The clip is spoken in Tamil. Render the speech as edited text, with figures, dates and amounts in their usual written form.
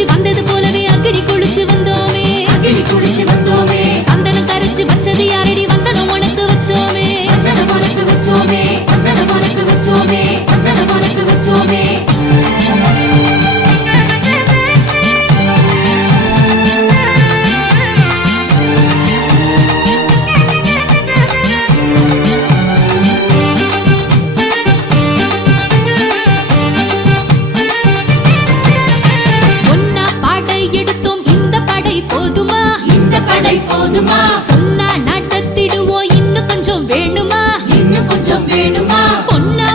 குளிச்சு வந்தது போலவே அக்கடி குளிச்சு வந்தோமே அக்கடி குளிச்சு வந்தோமே சந்தனம் கரைச்சு வச்சது யாரடி வந்தனம் உனக்கு வச்சோமே வந்தனம் உனக்கு வச்சோமே வந்தனம் உனக்கு வச்சோமே வந்தனம் உனக்கு வச்சோமே போதுமா சொன்னா நாட்டத்திடுவோம் இன்னும் கொஞ்சம் வேணுமா இன்னும் கொஞ்சம் வேணுமா பொன்னா